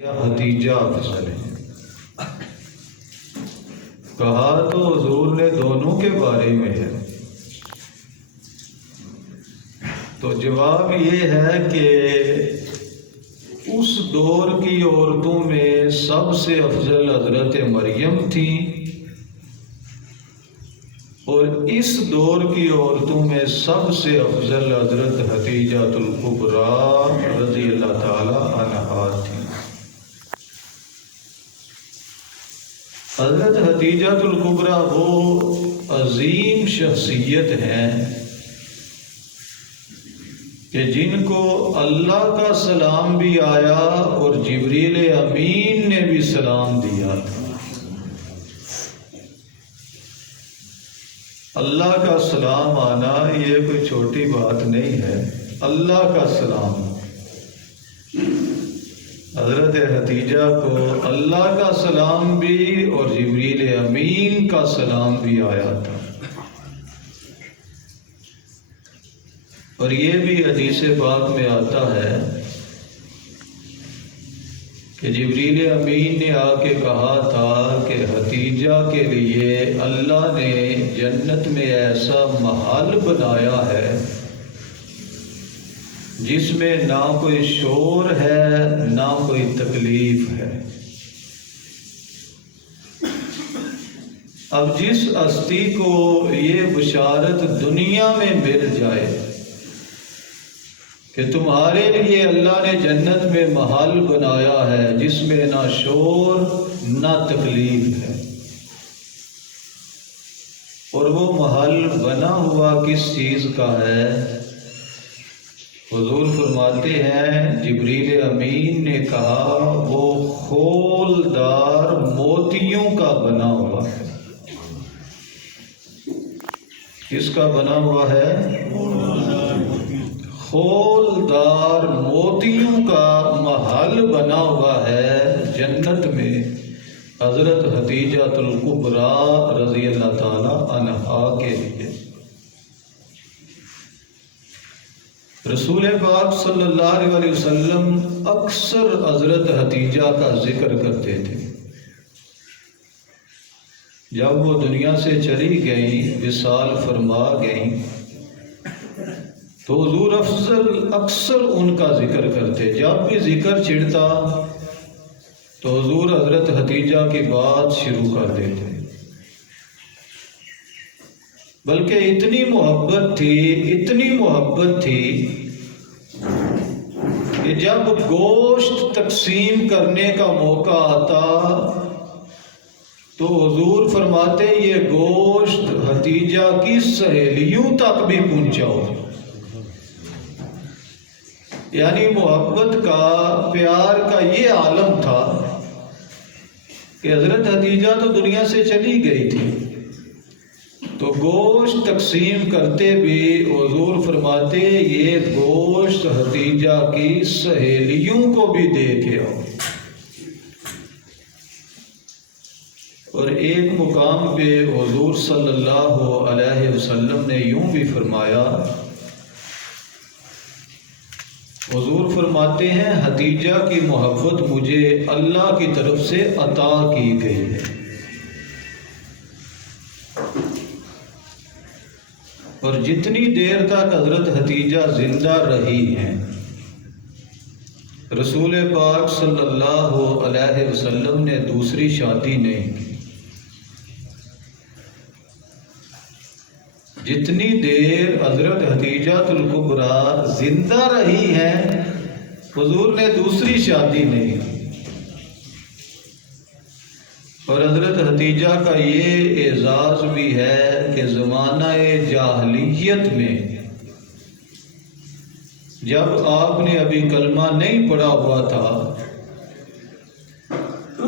یا حتیجہ افضل ہے؟ کہا تو حضور نے دونوں کے بارے میں ہے، تو جواب یہ ہے کہ اس دور کی عورتوں میں سب سے افضل حضرت مریم تھیں، اور اس دور کی عورتوں میں سب سے افضل حضرت حتیجہ الکبریٰ رضی اللہ تعالی عنہا تھیں۔ حضرت حتیجہ الکبریٰ وہ عظیم شخصیت ہیں کہ جن کو اللہ کا سلام بھی آیا اور جبریل امین نے بھی سلام دیا تھا۔ اللہ کا سلام آنا یہ کوئی چھوٹی بات نہیں ہے، اللہ کا سلام۔ حضرت حتیجہ کو اللہ کا سلام بھی اور جبریل امین کا سلام بھی آیا تھا، اور یہ بھی حدیث پاک میں آتا ہے کہ جبریل امین نے آ کے کہا تھا کہ حتیجہ کے لیے اللہ نے جنت میں ایسا محل بنایا ہے جس میں نہ کوئی شور ہے نہ کوئی تکلیف ہے۔ اب جس ہستی کو یہ بشارت دنیا میں مل جائے کہ تمہارے لیے اللہ نے جنت میں محل بنایا ہے جس میں نہ شور نہ تکلیف ہے، اور وہ محل بنا ہوا کس چیز کا ہے؟ حضور فرماتے ہیں جبریل امین نے کہا وہ خولدار موتیوں کا بنا ہوا ہے۔ کس کا بنا ہوا ہے؟ خولدار موتیوں کا محل بنا ہوا ہے جنت میں حضرت حتیجہ الکبریٰ رضی اللہ تعالی عنہا کے لیے۔ رسول پاک صلی اللہ علیہ وسلم اکثر حضرت حتیجہ کا ذکر کرتے تھے۔ جب وہ دنیا سے چلی گئیں، وصال فرما گئیں، تو حضور افضل اکثر ان کا ذکر کرتے۔ جب بھی ذکر چھڑتا تو حضور حضرت حتیجہ کی بات شروع کر دیتے، بلکہ اتنی محبت تھی کہ جب گوشت تقسیم کرنے کا موقع آتا تو حضور فرماتے یہ گوشت حتیجہ کی سہیلیوں تک بھی پہنچاؤ۔ یعنی محبت کا، پیار کا یہ عالم تھا کہ حضرت حتیجہ تو دنیا سے چلی گئی تھی، تو گوشت تقسیم کرتے بھی حضور فرماتے یہ گوشت حتیجہ کی سہیلیوں کو بھی دے کے آؤ۔ اور ایک مقام پہ حضور صلی اللہ علیہ وسلم نے یوں بھی فرمایا، حضور فرماتے ہیں حتیجہ کی محبت مجھے اللہ کی طرف سے عطا کی گئی ہے، اور جتنی دیر تک حضرت حتیجہ زندہ رہی ہیں رسول پاک صلی اللہ علیہ وسلم نے دوسری شادی نہیں کی۔ جتنی دیر حضرت حتیجہ الکبریٰ زندہ رہی ہیں حضور نے دوسری شادی نہیں کی۔ اور حضرت حتیجہ کا یہ اعزاز بھی ہے کہ زمانہ جاہلیت میں جب آپ نے ابھی کلمہ نہیں پڑھا ہوا تھا،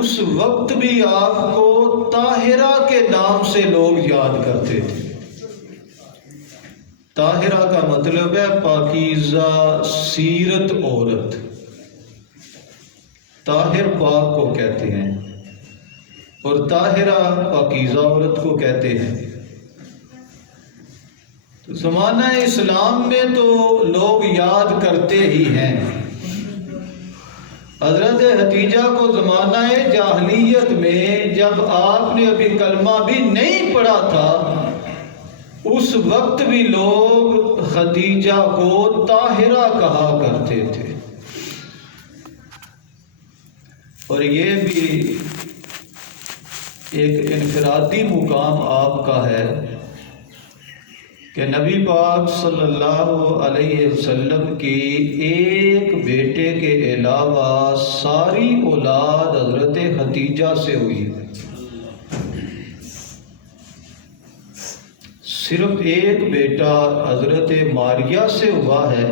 اس وقت بھی آپ کو طاہرہ کے نام سے لوگ یاد کرتے تھے۔ طاہرہ کا مطلب ہے پاکیزہ سیرت عورت، طاہر پاک کو کہتے ہیں، اور طاہرہ پاکیزہ عورت کو کہتے ہیں۔ تو زمانہ اسلام میں تو لوگ یاد کرتے ہی ہیں، حضرت حتیجہ کو زمانہ جاہلیت میں جب آپ نے ابھی کلمہ بھی نہیں پڑھا تھا، اس وقت بھی لوگ خدیجہ کو طاہرہ کہا کرتے تھے۔ اور یہ بھی ایک انفرادی مقام آپ کا ہے کہ نبی پاک صلی اللہ علیہ وسلم کی ایک بیٹے کے علاوہ ساری اولاد حضرت حتیجہ سے ہوئی ہے۔ صرف ایک بیٹا حضرت ماریہ سے ہوا ہے،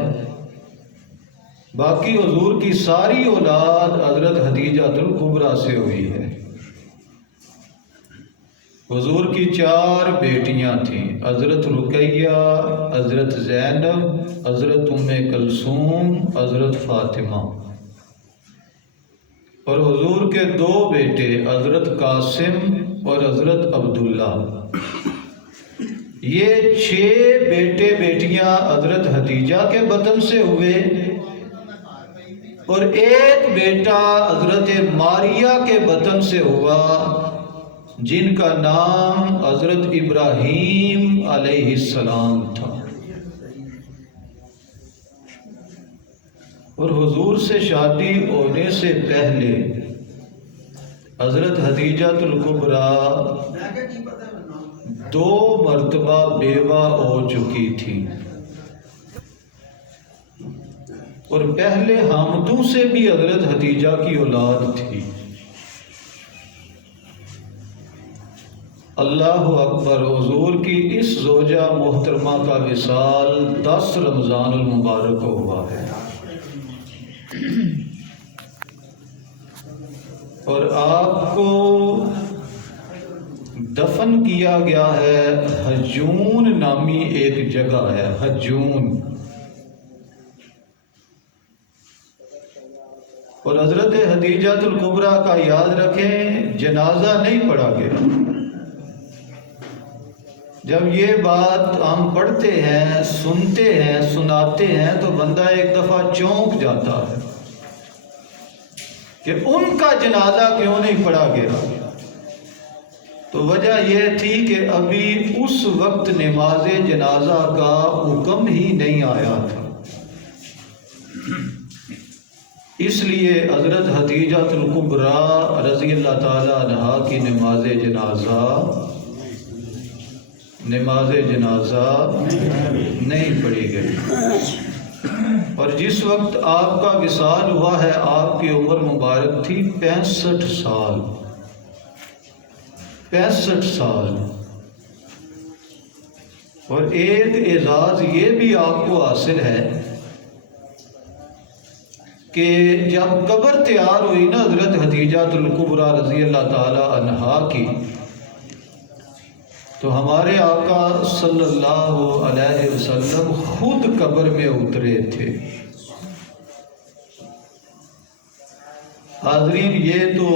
باقی حضور کی ساری اولاد حضرت حدیجہ الکبریٰ سے ہوئی ہے۔ حضور کی 4 بیٹیاں تھیں، حضرت رقیہ، حضرت زینب، حضرت ام کلثوم، حضرت فاطمہ۔ اور حضور کے 2 بیٹے حضرت قاسم اور حضرت عبداللہ۔ یہ 6 بیٹے بیٹیاں حضرت حدیجہ کے بطن سے ہوئے اور ایک بیٹا حضرت ماریہ کے بطن سے ہوا، جن کا نام حضرت ابراہیم علیہ السلام تھا۔ اور حضور سے شادی ہونے سے پہلے حضرت حدیجہ الکبریٰ 2 مرتبہ بیوہ ہو چکی تھی، اور پہلے حامدوں سے بھی حضرت حدیجہ کی اولاد تھی۔ اللہ اکبر! حضور کی اس زوجہ محترمہ کا وصال 10 رمضان المبارک کو ہوا ہے، اور آپ کو دفن کیا گیا ہے حجون نامی ایک جگہ ہے، حجون۔ اور حضرت حدیجہ الکبریٰ کا یاد رکھیں، جنازہ نہیں پڑھا گیا۔ جب یہ بات ہم پڑھتے ہیں، سنتے ہیں، سناتے ہیں تو بندہ ایک دفعہ چونک جاتا ہے کہ ان کا جنازہ کیوں نہیں پڑھا گیا۔ تو وجہ یہ تھی کہ ابھی اس وقت نماز جنازہ کا حکم ہی نہیں آیا تھا، اس لیے حضرت حدیجہ الکبریٰ رضی اللہ تعالی عنہا کی نماز جنازہ نہیں پڑھی گئی۔ اور جس وقت آپ کا وصال ہوا ہے، آپ کی عمر مبارک تھی 65 سال۔ 65 سال۔ اور ایک اعزاز یہ بھی آپ کو حاصل ہے کہ جب قبر تیار ہوئی نا حضرت حدیجہ الکبریٰ رضی اللہ تعالی عنہا کی، تو ہمارے آقا صلی اللہ علیہ وسلم خود قبر میں اترے تھے۔ حاضرین، یہ تو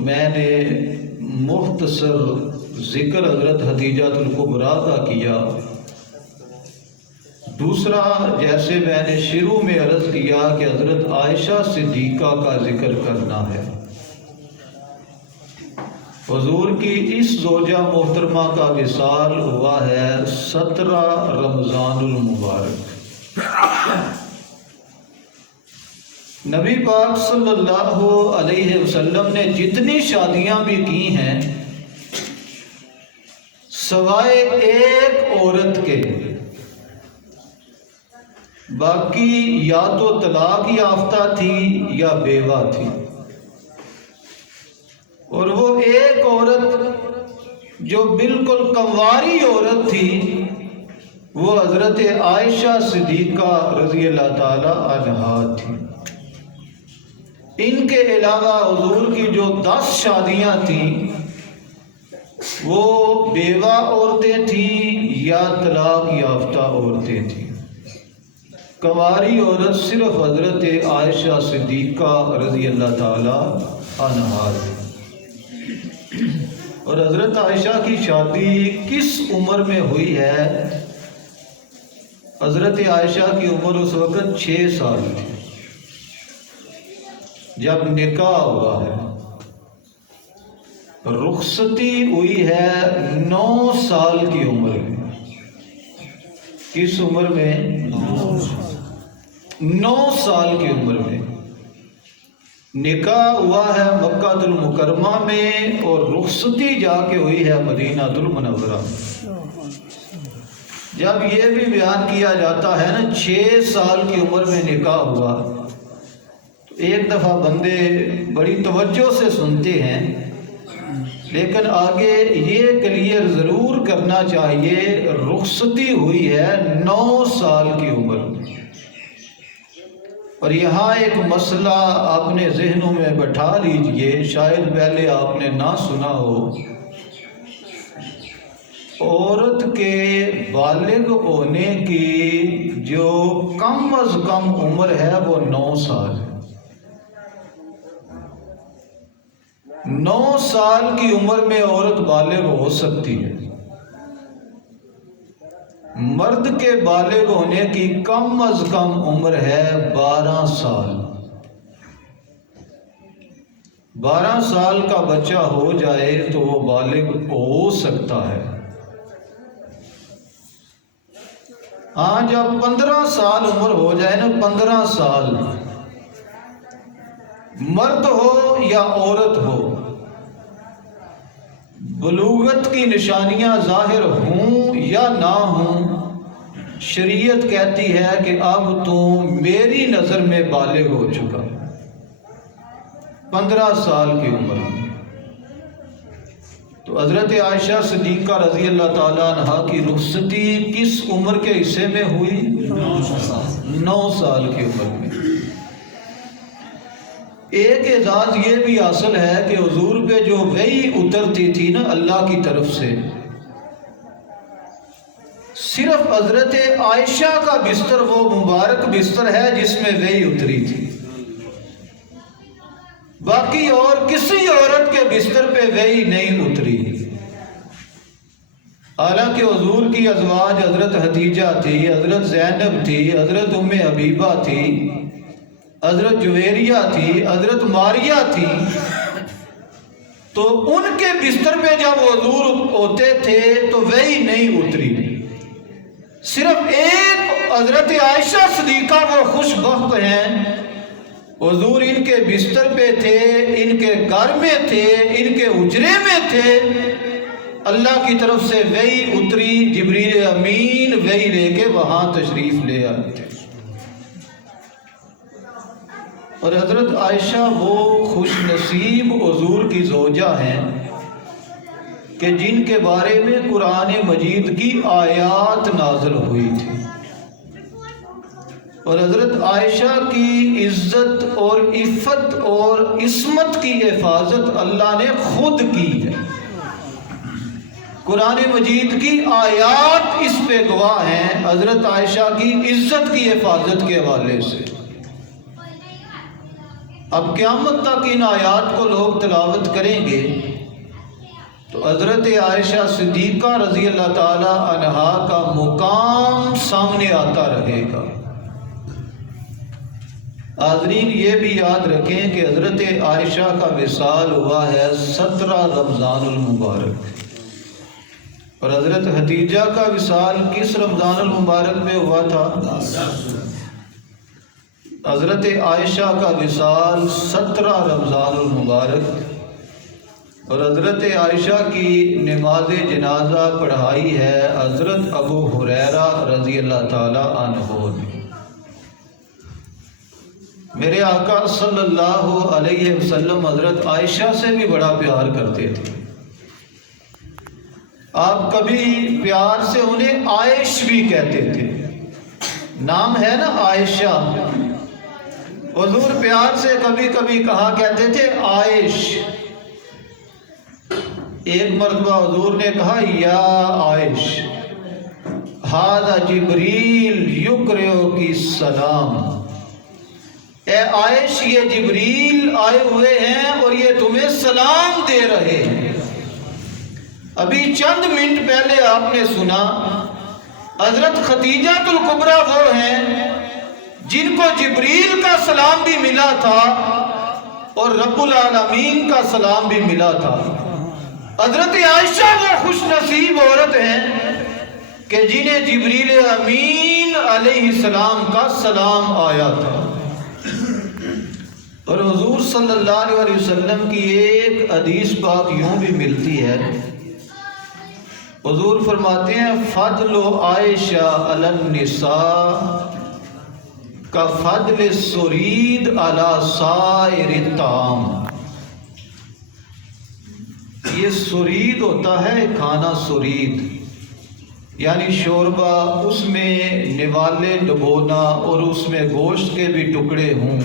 میں نے مختصر ذکر حضرت حدیجہ الکبریٰ کا کیا۔ دوسرا، جیسے میں نے شروع میں عرض کیا کہ حضرت عائشہ صدیقہ کا ذکر کرنا ہے۔ حضور کی اس زوجہ محترمہ کا وصال ہوا ہے 17 رمضان المبارک۔ نبی پاک صلی اللہ علیہ وسلم نے جتنی شادیاں بھی کی ہیں، سوائے ایک عورت کے، باقی یا تو طلاق یافتہ تھی یا بیوہ تھی۔ اور وہ ایک عورت جو بالکل کنواری عورت تھی، وہ حضرت عائشہ صدیقہ رضی اللہ تعالی عنہا تھی۔ ان کے علاوہ حضور کی جو 10 شادیاں تھیں، وہ بیوہ عورتیں تھیں یا طلاق یافتہ عورتیں تھیں۔ کنواری عورت صرف حضرت عائشہ صدیقہ رضی اللہ تعالی عنہا تھی۔ اور حضرت عائشہ کی شادی کس عمر میں ہوئی ہے؟ حضرت عائشہ کی عمر اس وقت 6 سال تھی۔ جب نکاح ہوا ہے، رخصتی ہوئی ہے 9 سال کی عمر میں۔ کس عمر میں؟ 9 سال کی عمر میں نکاح ہوا ہے مکہ المکرمہ میں، اور رخصتی جا کے ہوئی ہے مدینہ المنورہ۔ جب یہ بھی بیان کیا جاتا ہے نا 6 سال کی عمر میں نکاح ہوا، تو ایک دفعہ بندے بڑی توجہ سے سنتے ہیں، لیکن آگے یہ کلیئر ضرور کرنا چاہیے، رخصتی ہوئی ہے 9 سال کی عمر میں۔ اور یہاں ایک مسئلہ اپنے ذہنوں میں بٹھا لیجئے، شاید پہلے آپ نے نہ سنا ہو۔ عورت کے بالغ ہونے کی جو کم از کم عمر ہے وہ 9 سال ہے۔ 9 سال کی عمر میں عورت بالغ ہو سکتی ہے۔ مرد کے بالغ ہونے کی کم از کم عمر ہے 12 سال۔ 12 سال کا بچہ ہو جائے تو وہ بالغ ہو سکتا ہے۔ ہاں جب 15 سال عمر ہو جائے نا، 15 سال، مرد ہو یا عورت ہو، بلوغت کی نشانیاں ظاہر ہوں یا نہ ہوں، شریعت کہتی ہے کہ اب تو میری نظر میں بالغ ہو چکا۔ 15 سال کی عمر میں تو حضرت عائشہ صدیقہ رضی اللہ تعالیٰ عنہا کی رخصتی کس عمر کے حصے میں ہوئی؟ 9 سال کی عمر میں۔ ایک اعزاز یہ بھی حاصل ہے کہ حضور پہ جو وحی اترتی تھی نا اللہ کی طرف سے، صرف حضرت عائشہ کا بستر وہ مبارک بستر ہے جس میں وحی اتری تھی، باقی اور کسی عورت کے بستر پہ وحی نہیں اتری۔ حالانکہ حضور کی ازواج حضرت حدیجہ تھی، حضرت زینب تھی، حضرت ام حبیبہ تھی، حضرت جویریہ تھی، حضرت ماریہ تھی، تو ان کے بستر پہ جب حضور ہوتے تھے تو وحی نہیں اتری۔ صرف ایک حضرت عائشہ صدیقہ وہ خوش بخت ہیں، حضور ان کے بستر پہ تھے، ان کے گھر میں تھے، ان کے حجرے میں تھے، اللہ کی طرف سے وحی اتری، جبریل امین وحی لے کے وہاں تشریف لے آتے۔ اور حضرت عائشہ وہ خوش نصیب حضور کی زوجہ ہیں کہ جن کے بارے میں قرآن مجید کی آیات نازل ہوئی تھی، اور حضرت عائشہ کی عزت اور عفت اور عصمت کی حفاظت اللہ نے خود کی ہے۔ قرآن مجید کی آیات اس پہ گواہ ہیں حضرت عائشہ کی عزت کی حفاظت کے حوالے سے۔ اب قیامت تک ان آیات کو لوگ تلاوت کریں گے تو حضرت عائشہ صدیقہ رضی اللہ تعالی عنہا کا مقام سامنے آتا رہے گا۔ حاضرین یہ بھی یاد رکھیں کہ حضرت عائشہ کا وصال ہوا ہے 17 رمضان المبارک، اور حضرت حدیجہ کا وصال کس رمضان المبارک میں ہوا تھا؟ حضرت عائشہ کا وصال 17 رمضان المبارک، اور حضرت عائشہ کی نماز جنازہ پڑھائی ہے حضرت ابو ہریرہ رضی اللہ تعالی عنہ نے۔ میرے آقا صلی اللہ علیہ وسلم حضرت عائشہ سے بھی بڑا پیار کرتے تھے۔ آپ کبھی پیار سے انہیں عائش بھی کہتے تھے، نام ہے نا عائشہ، حضور پیار سے کبھی کبھی کہا کہتے تھے عائش۔ ایک مرتبہ حضور نے کہا یا عائش ھذا جبریل یقرئک السلام، اے عائش یہ جبریل آئے ہوئے ہیں اور یہ تمہیں سلام دے رہے ہیں۔ ابھی چند منٹ پہلے آپ نے سنا حضرت خدیجہ الکبریٰ وہ ہیں جن کو جبریل کا سلام بھی ملا تھا، اور رب العالمین کا سلام بھی ملا تھا۔ حضرت عائشہ وہ خوش نصیب عورت ہیں کہ جنہیں جبریل امین علیہ السلام کا سلام آیا تھا۔ اور حضور صلی اللہ علیہ وسلم کی ایک حدیث پاک یوں بھی ملتی ہے، حضور فرماتے ہیں فضل عائشہ علی النساء کا فضل سرید علی سائر الطعام۔ یہ سرید ہوتا ہے کھانا سرید، یعنی شوربہ، اس میں نوالے ڈبونا اور اس میں گوشت کے بھی ٹکڑے ہوں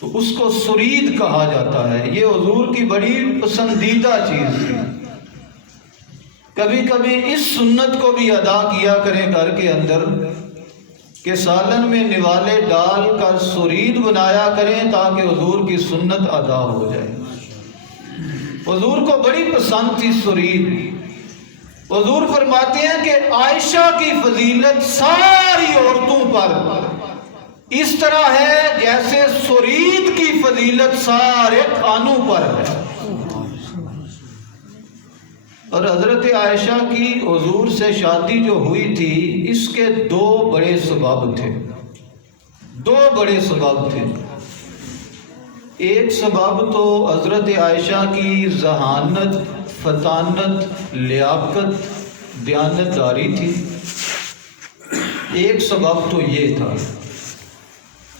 تو اس کو سرید کہا جاتا ہے۔ یہ حضور کی بڑی پسندیدہ چیز تھی۔ کبھی کبھی اس سنت کو بھی ادا کیا کریں گھر کے اندر کہ سالن میں نوالے ڈال کر سرید بنایا کریں تاکہ حضور کی سنت ادا ہو جائے۔ حضور کو بڑی پسند تھی سرید۔ حضور فرماتے ہیں کہ عائشہ کی فضیلت ساری عورتوں پر اس طرح ہے جیسے سرید کی فضیلت سارے کھانوں پر ہے۔ اور حضرت عائشہ کی حضور سے شادی جو ہوئی تھی اس کے دو بڑے سبب تھے۔ ایک سبب تو حضرت عائشہ کی ذہانت، فطانت، لیاقت، دیانتداری تھی۔ ایک سبب تو یہ تھا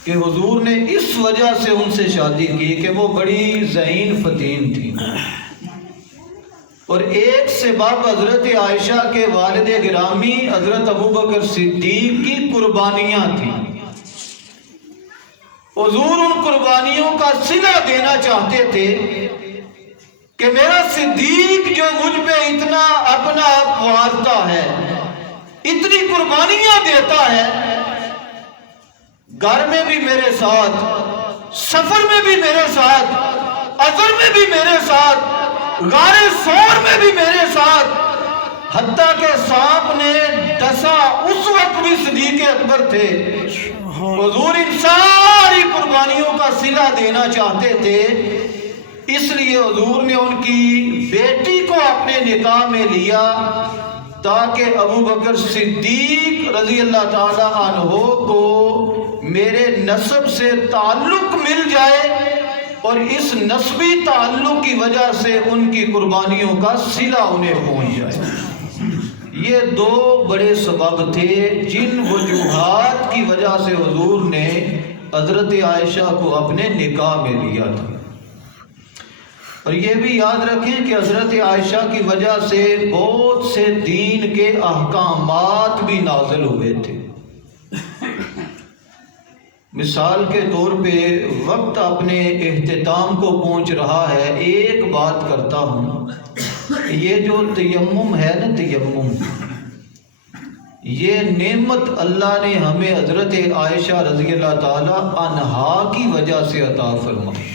کہ حضور نے اس وجہ سے ان سے شادی کی کہ وہ بڑی ذہین فطین تھی۔ اور ایک سبب حضرت عائشہ کے والد گرامی حضرت ابوبکر صدیق کی قربانیاں تھیں۔ حضور ان قربانیوں کا صلہ دینا چاہتے تھے کہ میرا صدیق جو مجھ پہ اتنا اپنا آپ وارتا ہے، اتنی قربانیاں دیتا ہے، گھر میں بھی میرے ساتھ، سفر میں بھی میرے ساتھ، اثر میں بھی میرے ساتھ، غار سور میں بھی میرے ساتھ، حتیٰ کہ سانپ نے ڈسا اس وقت بھی صدیق اکبر تھے۔ حضور ان ساری قربانیوں کا صلہ دینا چاہتے تھے، اس لیے حضور نے ان کی بیٹی کو اپنے نکاح میں لیا تاکہ ابوبکر صدیق رضی اللہ تعالی عنہ کو میرے نسب سے تعلق مل جائے اور اس نسبی تعلق کی وجہ سے ان کی قربانیوں کا صلہ انہیں پہنچ جائے۔ یہ دو بڑے سبب تھے جن وجوہات کی وجہ سے حضور نے حضرت عائشہ کو اپنے نکاح میں لیا تھا۔ اور یہ بھی یاد رکھیں کہ حضرت عائشہ کی وجہ سے بہت سے دین کے احکامات بھی نازل ہوئے تھے۔ مثال کے طور پہ وقت اپنے اختتام کو پہنچ رہا ہے، ایک بات کرتا ہوں، یہ جو تیمم ہے نا، تیمم، یہ نعمت اللہ نے ہمیں حضرت عائشہ رضی اللہ تعالی عنہا کی وجہ سے عطا فرمائی۔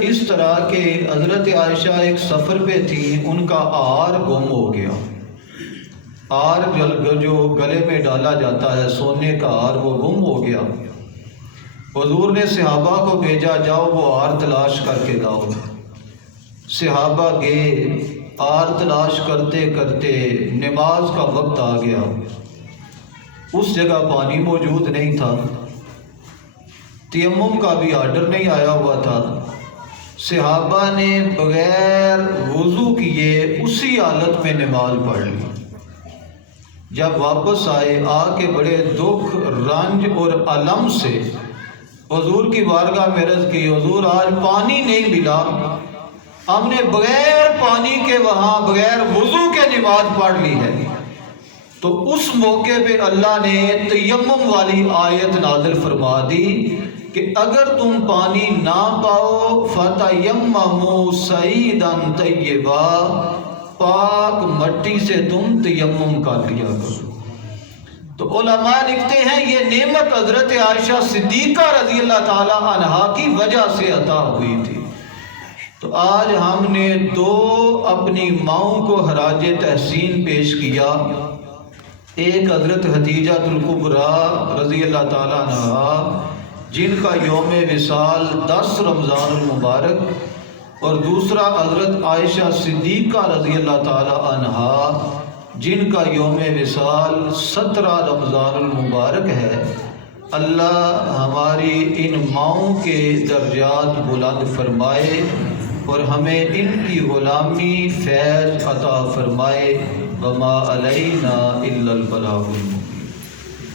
اس طرح کہ حضرت عائشہ ایک سفر پہ تھی، ان کا آر گم ہو گیا۔ آر جو گلے میں ڈالا جاتا ہے سونے کا آر، وہ گم ہو گیا۔ حضور نے صحابہ کو بھیجا، جاؤ وہ آر تلاش کر کے لاؤ۔ صحابہ گئے، آر تلاش کرتے کرتے نماز کا وقت آ گیا، اس جگہ پانی موجود نہیں تھا، تیمم کا بھی آرڈر نہیں آیا ہوا تھا۔ صحابہ نے بغیر وضو کیے اسی حالت میں نماز پڑھ لی۔ جب واپس آئے، آ کے بڑے دکھ، رنج اور الم سے حضور کی بارگاہ میں عرض کی، حضور آج پانی نہیں ملا، ہم نے بغیر پانی کے وہاں بغیر وضو کے نماز پڑھ لی ہے۔ تو اس موقع پہ اللہ نے تیمم والی آیت نازل فرما دی کہ اگر تم پانی نہ پاؤ فَتَيَمَّمُوا صَعِيدًا طَيِّبًا، پاک مٹی سے تم تیمم کر لیا کرو۔ تو علماء لکھتے ہیں یہ نعمت حضرت عائشہ صدیقہ رضی اللہ تعالی عنہا کی وجہ سے عطا ہوئی تھی۔ تو آج ہم نے دو اپنی ماؤں کو خراج تحسین پیش کیا، ایک حضرت خدیجہ الکبریٰ رضی اللہ تعالی عنہا، جن کا یوم وصال 10 رمضان المبارک، اور دوسرا حضرت عائشہ صدیقہ رضی اللہ تعالی عنہا جن کا یوم وصال 17 رمضان المبارک ہے۔ اللہ ہماری ان ماؤں کے درجات بلند فرمائے اور ہمیں ان کی غلامی فیض عطا فرمائے۔ وما علینا الا البلاغ۔